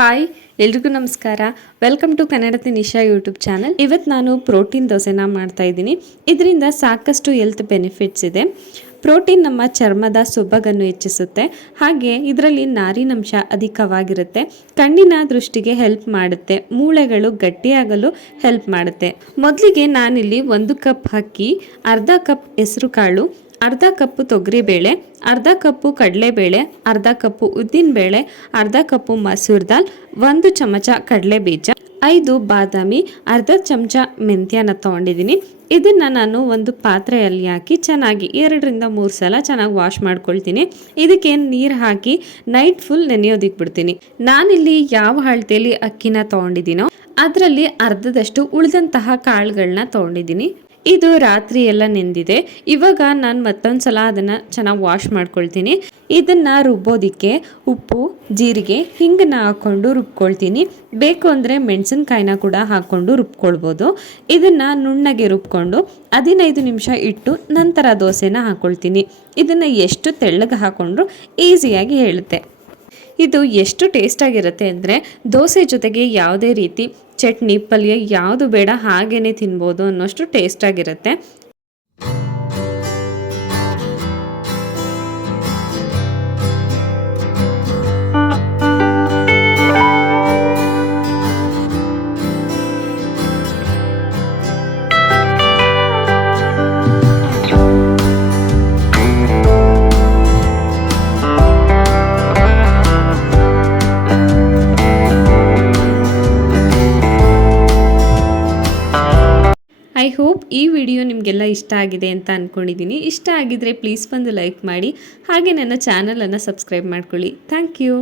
Hi ಎಲ್ರಿಗೂ ನಮಸ್ಕಾರ. Welcome to Kannadathi Nisha YouTube channel. ಇವತ್ತು ನಾನು ಪ್ರೋಟೀನ್ ದೋಸೆನ ಮಾಡ್ತಾ ಇದ್ದೀನಿ. ಇದರಿಂದ ಸಾಕಷ್ಟು ಹೆಲ್ತ್ ಬೆನಿಫಿಟ್ಸ್ ಇದೆ. ಪ್ರೋಟೀನ್ ನಮ್ಮ ಚರ್ಮದ ಸೊಬಗನ್ನು ಹೆಚ್ಚಿಸುತ್ತೆ, ಹಾಗೆ ಇದರಲ್ಲಿ ನಾರಿನಂಶ ಅಧಿಕವಾಗಿರುತ್ತೆ. ಕಣ್ಣಿನ ದೃಷ್ಟಿಗೆ ಹೆಲ್ಪ್ ಮಾಡುತ್ತೆ, ಮೂಳೆಗಳು ಗಟ್ಟಿಯಾಗಲು ಹೆಲ್ಪ್ ಮಾಡುತ್ತೆ. ಮೊದಲಿಗೆ ನಾನಿಲ್ಲಿ 1 ಕಪ್ ಅಕ್ಕಿ, ಅರ್ಧ ಕಪ್ ಹೆಸರು ಕಾಳು, ಅರ್ಧ ಕಪ್ಪು ತೊಗರಿಬೇಳೆ, ಅರ್ಧ ಕಪ್ಪು ಕಡಲೆಬೇಳೆ, ಅರ್ಧ ಕಪ್ಪು ಉದ್ದಿನಬೇಳೆ, ಅರ್ಧ ಕಪ್ಪು ಮಸೂರ್ ದಾಲ್, 1 ಚಮಚ ಕಡಲೆ ಬೀಜ, 5 ಬಾದಾಮಿ, ಅರ್ಧ ಚಮಚ ಮೆಂತ್ಯನ ತೊಗೊಂಡಿದ್ದೀನಿ. ಇದನ್ನು ನಾನು ಒಂದು ಪಾತ್ರೆಯಲ್ಲಿ ಹಾಕಿ ಚೆನ್ನಾಗಿ 2 ರಿಂದ 3 ಸಲ ಚೆನ್ನಾಗಿ ವಾಶ್ ಮಾಡ್ಕೊಳ್ತೀನಿ. ಇದಕ್ಕೆ ನೀರು ಹಾಕಿ ನೈಟ್ ಫುಲ್ ನೆನೆಯೋದಿಕ್ ಬಿಡ್ತೀನಿ. ನಾನಿಲ್ಲಿ ಯಾವ ಅಳತೆಯಲ್ಲಿ ಅಕ್ಕಿನ ತೊಗೊಂಡಿದ್ದೀನೋ ಅದರಲ್ಲಿ ಅರ್ಧದಷ್ಟು ಉಳಿದಂತಹ ಕಾಳುಗಳನ್ನ ತೊಗೊಂಡಿದ್ದೀನಿ. ಇದು ರಾತ್ರಿ ಎಲ್ಲ ನೆಂದಿದೆ. ಇವಾಗ ನಾನು ಮತ್ತೊಂದು ಸಲ ಅದನ್ನು ಚೆನ್ನಾಗಿ ವಾಶ್ ಮಾಡ್ಕೊಳ್ತೀನಿ. ಇದನ್ನು ರುಬ್ಬೋದಿಕ್ಕೆ ಉಪ್ಪು, ಜೀರಿಗೆ, ಹಿಂಗನ್ನ ಹಾಕ್ಕೊಂಡು ರುಬ್ಕೊಳ್ತೀನಿ. ಬೇಕು ಅಂದರೆ ಮೆಣಸಿನ್ಕಾಯಿನ ಕೂಡ ಹಾಕ್ಕೊಂಡು ರುಬ್ಕೊಳ್ಬೋದು. ಇದನ್ನು ನುಣ್ಣಗೆ ರುಬ್ಕೊಂಡು 15 ನಿಮಿಷ ಇಟ್ಟು ನಂತರ ದೋಸೆನ ಹಾಕ್ಕೊಳ್ತೀನಿ. ಇದನ್ನು ಎಷ್ಟು ತೆಳ್ಳಗೆ ಹಾಕ್ಕೊಂಡ್ರು ಈಸಿಯಾಗಿ ಹೇಳುತ್ತೆ. ಇದು ಎಷ್ಟು ಟೇಸ್ಟಾಗಿರುತ್ತೆ ಅಂದರೆ ದೋಸೆ ಜೊತೆಗೆ ಯಾವುದೇ ರೀತಿ ಚಟ್ನಿ ಪಲ್ಯ ಯಾವುದು ಬೇಡ ಹಾಗೇ ತಿನ್ಬೋದು ಅನ್ನೋಷ್ಟು ಟೇಸ್ಟಾಗಿರುತ್ತೆ. ಐ ಹೋಪ್ ಈ ವಿಡಿಯೋ ನಿಮಗೆಲ್ಲ ಇಷ್ಟ ಆಗಿದೆ ಅಂತ ಅಂದ್ಕೊಂಡಿದ್ದೀನಿ. ಇಷ್ಟ ಆಗಿದ್ರೆ ಪ್ಲೀಸ್ ಬಂದು ಲೈಕ್ ಮಾಡಿ, ಹಾಗೆ ನನ್ನ ಚಾನಲನ್ನು ಸಬ್ಸ್ಕ್ರೈಬ್ ಮಾಡ್ಕೊಳ್ಳಿ. Thank you.